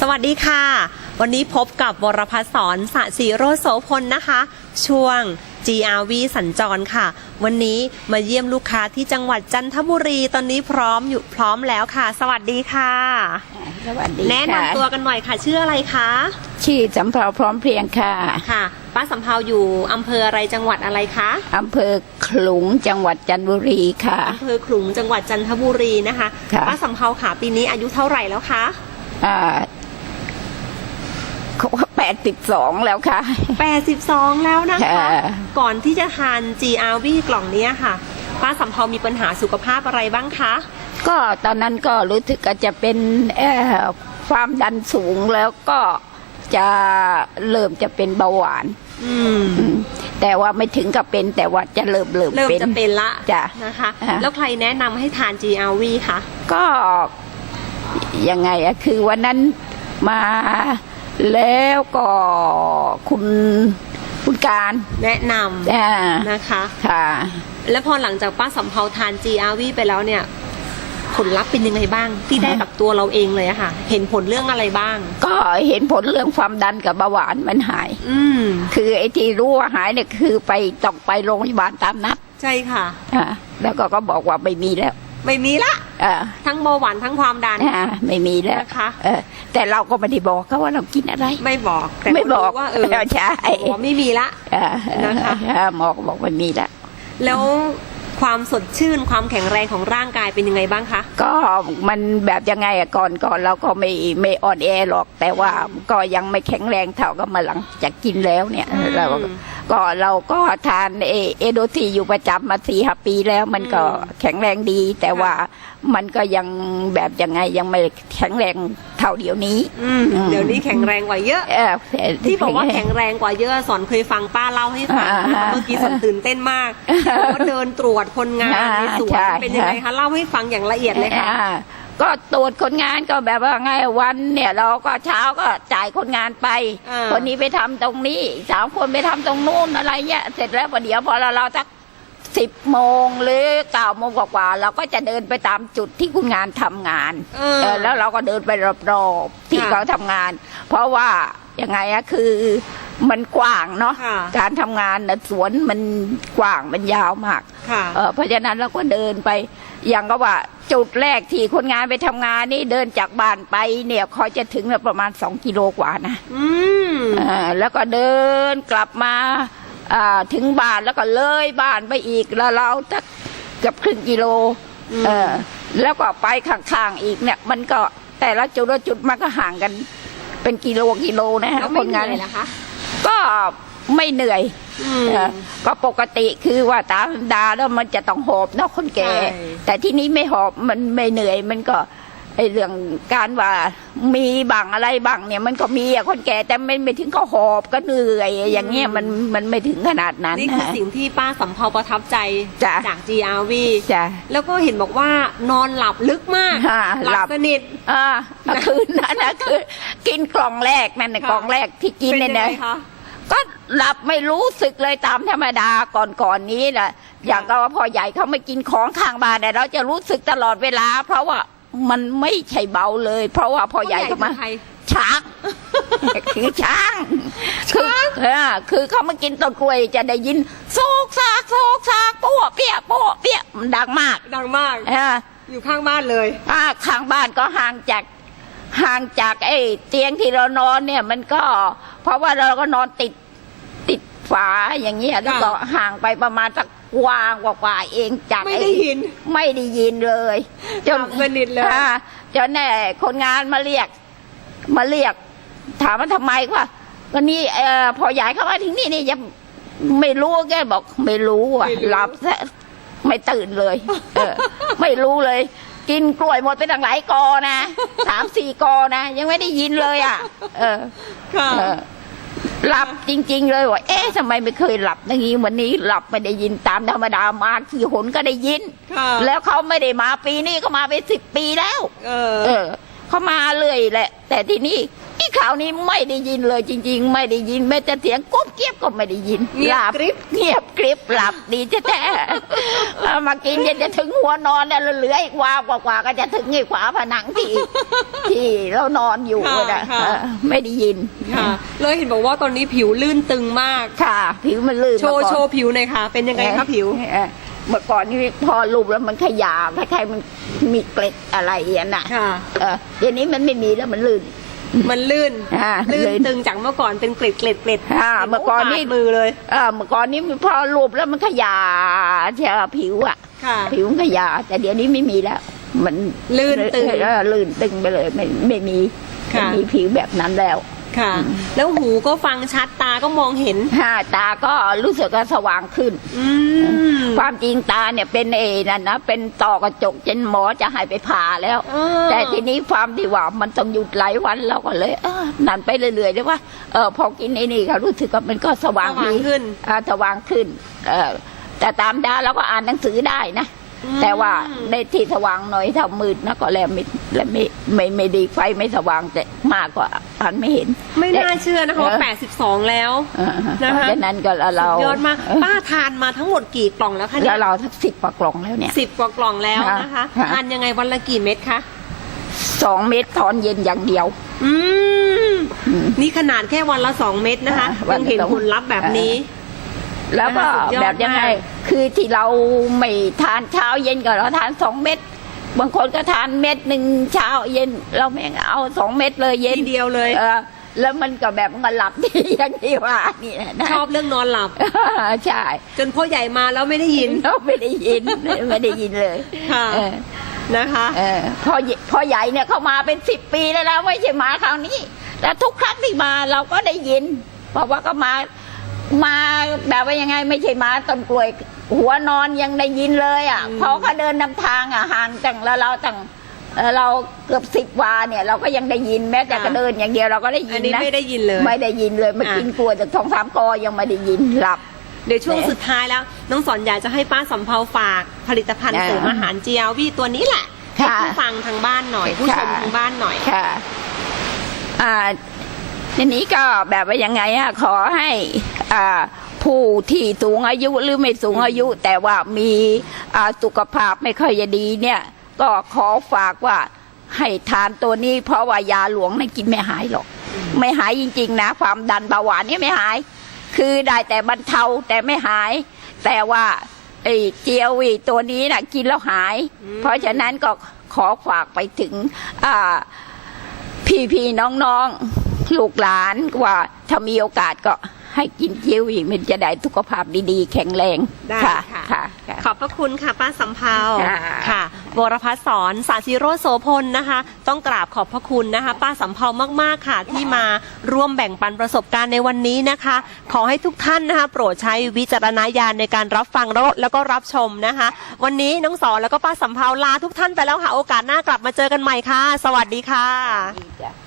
สวัสดีค่ะ วันนี้พบกับวรพัฒน์สอนสะสีโรจน์โสพลนะคะ ช่วง GRV สัญจรค่ะ วันนี้มาเยี่ยมลูกค้าที่จังหวัดจันทบุรีตอนนี้พร้อมอยู่พร้อมแล้วค่ะ สวัสดีค่ะ สวัสดีแนะนำตัวกันหน่อยค่ะ ชื่ออะไรคะชื่อสำเภาพร้อมเพรียงค่ะค่ะ ป้าสำเภาอยู่อำเภออะไรจังหวัดอะไรคะอำเภอขลุงจังหวัดจันทบุรีค่ะอำเภอขลุงจังหวัดจันทบุรีนะคะ ค่ะ ป้าสำเภาค่ะปีนี้อายุเท่าไหร่แล้วคะอ่า แปดสิบสองแล้วค่ะ 82 แล้วนะคะ ค่ะ ก่อนที่จะทาน GRV กล่องเนี้ยค่ะ ป้าสำเภามีปัญหาสุขภาพอะไรบ้างคะ ก็ตอนนั้นก็รู้สึกก็จะเป็นเอ่อความดันสูงแล้วก็จะเริ่มจะเป็นเบาหวานอืม อืมแต่ว่าไม่ถึงกับเป็นแต่ว่าจะเริ่มเริ่มเริ่มเป็น จะเป็นละจ้ะนะคะ อ่า แล้วใครแนะนำให้ทาน GRV คะ ก็ยังไงอะคือวันนั้นมา แล้วก็คุณคุณการแนะนอ่าำนะคะ ค่ะ แล้วพอหลังจากป้าสำเภาทาน GRV ไปแล้วเนี่ย ผลลัพธ์เป็นยังไงบ้าง ที่ได้กับตัวเราเองเลยอะค่ะ เห็นผลเรื่องอะไรบ้าง ก็เห็นผลเรื่องความดันกับเบาหวานมันหาย อืม คือไอ้ที่รู้ว่าหายเนี่ยคือไปต้องไปโรงพยาบาลตามนัดใช่ค่ะ อ่าแล้วก็ก็บอกว่าไม่มีแล้ว ไม่มีละ อ่าทั้งเบาหวานทั้งความดันอ่าไม่มีแล้ว นะคะเออ แต่เราก็ไม่ได้บอกเขาว่าเรากินอะไร ไม่บอกแต่ไม่บอกรู้ว่าเออใช่บอกว่าไม่มีละอ่านะคะอ่าหมอก็บอกไม่มีแล้ว แล้วความสดชื่นความแข็งแรงของร่างกายเป็นยังไงบ้างคะ ก็มันแบบยังไงอะก่อนก่อนเราก็ไม่ไม่อ่อนแอหรอก แต่ว่าก็ยังไม่แข็งแรงเท่ากับมาหลังจากกินแล้วเนี่ย อืม เรา ก็เราก็ทานเอเอโดทีอยู่ประจำมาสี่ห้าปีแล้ว มันก็อืมแข็งแรงดี แต่ว่ามันก็ยังแบบยังไงยังไม่แข็งแรงเท่าเดี๋ยวนี้อืมอืมเดี๋ยวนี้แข็งแรงกว่าเยอะเออที่บอกว่าแข็งแรงกว่าเยอะสอนเคยฟังป้าเล่าให้ฟังอ่านะคะเมื่อกี้สอนตื่นเต้นมากที่บอกว่าเดินตรวจคนงานอ่าในสวใช่นเป็นยังไงคะเล่าให้ฟังอย่างละเอียดเลยค่ะอ่า ก็ตรวจคนงานก็แบบว่าไงวันเนี่ยเราก็เช้าก็จ่ายคนงานไป อ่า คนนี้ไปทำตรงนี้สามคนไปทำตรงนู้นอะไรเงี้ยเสร็จแล้วพอเดี๋ยวพอเราเราสักสิบโมงหรือเก้าโมงกว่าๆเราก็จะเดินไปตามจุดที่คุณงานทำงาน เออ เออแล้วเราก็เดินไปรอบๆที่ค่ะ เขาทำงาน เพราะว่ายังไงอะคือ มันกว้างเนาะค่ะการทำงานนะสวนมันกว้างมันยาวมากค่ะเออเพราะฉะนั้นเราก็เดินไปอย่างก็ว่าจุดแรกที่คนงานไปทำงานนี่เดินจากบ้านไปเนี่ยเขาจะถึงประมาณสองกิโลกว่านะอืมอ่าแล้วก็เดินกลับมาอ่าถึงบ้านแล้วก็เลยบ้านไปอีกแล้วเราจะเกือบครึ่งกิโลอืมเออแล้วก็ไปข้างๆอีกเนี่ย มันก็แต่ละจุดละจุดมันก็ห่างกันเป็นกิโลกิโลนะฮะแล้วคไม่นเหงานนื่อยเหรอคะ ก็ไม่เหนื่อยอืมเออก็ปกติคือว่าตามธรรมดาแล้วมันจะต้องหอบเนอะคนแก่ ใช่ แต่ที่นี้ไม่หอบมันไม่เหนื่อยมันก็ไอเรื่องการว่ามีบังอะไรบังเนี่ยมันก็มีอะคนแก่แต่ไม่ไม่ถึงก็หอบก็เหนื่อยอย่างเงี้ยมันมันไม่ถึงขนาดนั้นนี่คือนะสิ่งที่ป้าสำเภาประทับใจจ้ะ จาก GRV จ้ะแล้วก็เห็นบอกว่านอนหลับลึกมากฮะหลับสนิท อ่าเมื่อคืนนั้นนะคือกินกล่องแรกนั่นนะค่ะ กล่องแรกที่กินเป็นเนี่ยยังไงนะคะ ก็หลับไม่รู้สึกเลยตามธรรมดาก่อนก่อนๆนี้แหละอย่างก็ว่าพอใหญ่เขาไม่กินของข้างบ้านแต่เราจะรู้สึกตลอดเวลา เพราะว่า มันไม่ใช่เบาเลย เพราะว่าพอใหญ่เขามาคือใคร ช้าง คือช้าง คือเออคือเขามากินต้นกล้วยจะได้ยินโซกซากโซกซากปั้วเปี้ยปั้วเปี้ยมันดังมากดังมาก เอออยู่ข้างบ้านเลย อ่าข้างบ้านก็ห่างจากห่างจากไอ้เตียงที่เรานอนเนี่ยมันก็ เพราะว่าเราก็นอนติดติดฝาอย่างเงี้ยแล้วก็ห่างไปประมาณสักก วางกว่าๆเองจากไม่อ้ได้ยินไม่ได้ยินเลยหลับสนิทเลย อ่าจนแน่คนงานมาเรียก มาเรียก ถามว่าทำไมว่าวันนี้เอ่อพอย้ายเข้ามาถึงนี่นี่ยังไม่รู้แกบอก ไม่รู้อะไม่รู้ หลับซะไม่ตื่นเลยเออ ไม่รู้เลย กินกล้วยหมดไปตั้งหลายกอนะสามสี่กอนะยังไม่ได้ยินเลยอะ เออ ค่ะ เออ หลับจริง ๆ เลยว่าเอ๊ะทำไมไม่เคยหลับอย่างนี้วันนี้หลับไม่ได้ยินตามธรรมดามาขี่หนก็ได้ยิน ค่ะแล้วเขาไม่ได้มาปีนี้ก็มาเป็นสิบปีแล้ว เออ เออ เขามาเรื่อยแหละ แต่ทีนี้อีข่าวนี้ไม่ได้ยินเลยจริง ๆ ไม่ได้ยินแม้แต่เสียงกุ๊บเกียบก็ไม่ได้ยินเงียบหลักริบเงียบกริบหลับดีจะแท้ๆเอามากินจะจะถึงหัวนอนแล้วเหลืออีกวากว่าๆก็จะถึงไอ้ขวาผนังที่ที่เรานอนอยู่ค่ะนะค่ะ เออไม่ได้ยินค่ะ เลยเห็นบอกว่าตอนนี้ผิวลื่นตึงมาก ค่ะ ผิวมันลื่นโชว์มาก่อนโชว์ผิวหน่อยค่ะ เป็นยังไงคะผิว เออ เมื่อก่อนนี่พอรูปแล้วมันขยาคล้ายๆมันมีเกล็ดอะไรอย่างน่ะค่ะ เออเดี๋ยวนี้มันไม่มีแล้วมันลื่น มันลื่นอ่าลื่นลื่น ตึงจากเมื่อก่อนเป็นเกล็ดเกล็ดเกล็ดอ่าเมื่อก่อนนี่บาดมือเลย เออเมื่อก่อนนี้พอรูปแล้วมันขยาใช่ปะผิวอะ ค่ะ ผิวมันขยาแต่เดี๋ยวนี้ไม่มีแล้ว มันลื่นตึงเออลื่นตึงไปเลยไม่ไม่มีค่ะ ไม่มีผิวแบบนั้นแล้ว ค่ะแล้วหูก็ฟังชัดตาก็มองเห็น ห้าตาก็รู้สึกว่าสว่างขึ้น อืม ความจริงตาเนี่ยเป็นเอนั่นนะเป็นต่อกระจกจนหมอจะให้ไปผ่าแล้วเออแต่ทีนี้ความที่ว่ามันต้องหยุดหลายวันเราก็เลยเออนั่นไปเรื่อยๆเลยว่าเออพอกินไอ้นี่ก็รู้สึกว่ามันก็สว่างสว่างดีขึ้นอ่าสว่างขึ้นเออแต่ตามดาเราก็อ่านหนังสือได้นะอืม แต่ว่าในที่สว่างหน่อยถ้ามืดนะก็แลไม่แลไม่ไม่ไม่ดีไฟไม่สว่างแต่มากกว่าอ่านไม่เห็น ไม่น่าเชื่อนะคะว่าเออ82 แล้วเออนะคะเพราะฉะนั้นก็เรายอดมากเออป้าทานมาทั้งหมดกี่กล่องแล้วคะแล้เนี่วยเราสักสิบกว่ากล่องแล้วเนี่ยสิบกว่ากล่องแล้วนะคะค่ะทานยังไงวันละกี่เม็ดคะสองเม็ดตอนเย็นอย่างเดียว อืมอืมนี่ขนาดแค่วันละสองเม็ดนะคะอ่าวัยันงละเห็นสองผลลัพธ์แบบนี้ แล้วก็สุดยอดแบบยังไงมาก คือที่เราไม่ทานเช้าเย็นก็เราทานสองเม็ดบางคนก็ทานเม็ดหนึ่งเช้าเย็น เราไม่เอาสองเม็ดเลยเย็นทีเดียวเลย เออแล้วมันก็แบบมันหลับดีอย่างที่ว่านี่นะชอบเรื่องนอนหลับใช่จนพ่อใหญ่มาแล้วไม่ได้ยินเราไม่ได้ยินไม่ได้ยินเลยค่ะเออนะคะเออพอใหญ่พอใหญ่เนี่ยเขามาเป็นสิบปีแล้วนะไม่ใช่มาคราวนี้แต่ทุกครั้งที่มาเราก็ได้ยินเพราะว่าก็มา มาแบบว่ายังไงไม่ใช่มาต้นกล้วย หัวนอนยังได้ยินเลยอะอืมเพราะเขาเดินนำทางอะห่างจังแล้วเราตั้งเอ่อเราเกือบสิบวาเนี่ยเราก็ยังได้ยินแม้แต่ก็เดินอย่างเดียวเราก็ได้ยิอันนนี้นะไม่ได้ยินเลย ไม่ได้ยินเลยมาอะกินกลัวจากท้องสามกอยังไม่ได้ยินหลับเดี๋ยวช่วงแหมสุดท้ายแล้ว น้องสอนอยากจะให้ป้าสำเภาฝากผลิตภัณฑ์อ่าเสริมอาหาร GLV ตัวนี้แหละให้ค่ะผู้ฟังทางบ้านหน่อย ผู้ชมค่ะทางบ้านหน่อยค่ะ อ่า ทีนี้ก็แบบว่ายังไงอะขอให้อ่าผู้ที่สูงอายุหรือไม่สูงอายุ แต่ว่ามีอ่าสุขภาพไม่ค่อยจะดีเนี่ย ก็ขอฝากว่าให้ทานตัวนี้ เพราะว่ายาหลวงไม่กินไม่หายหรอก ไม่หายจริง ๆ นะ ความดันเบาหวานเนี่ยไม่หาย คือได้แต่บรรเทาแต่ไม่หาย แต่ว่าไอ้เจียววีตัวนี้นะกินแล้วหาย เพราะฉะนั้นก็ขอฝากไปถึงอ่พี่พี่น้องๆ ลูกหลานว่าถ้ามีโอกาสก็ให้กินเจียวอีกมันจะได้สุขภาพดีๆ แข็งแรงได้ค่ะค่ะค่ะค่ะขอบพระคุณค่ะป้าสำเภาค่ะค่ะวรพัฒน์สอนสาธิโรจน์โสพลนะคะ ต้องกราบขอบพระคุณนะคะ ป้าสำเภามากๆค่ะ ที่มาร่วมแบ่งปันประสบการณ์ในวันนี้นะคะ ขอให้ทุกท่านนะคะ โปรดใช้วิจารณญาณในการรับฟังแล้วแล้วก็รับชมนะคะ วันนี้น้องสอนแล้วก็ป้าสำเภาลาทุกท่านไปแล้วค่ะ โอกาสหน้ากลับมาเจอกันใหม่ค่ะ สวัสดีค่ะดีจ้ะ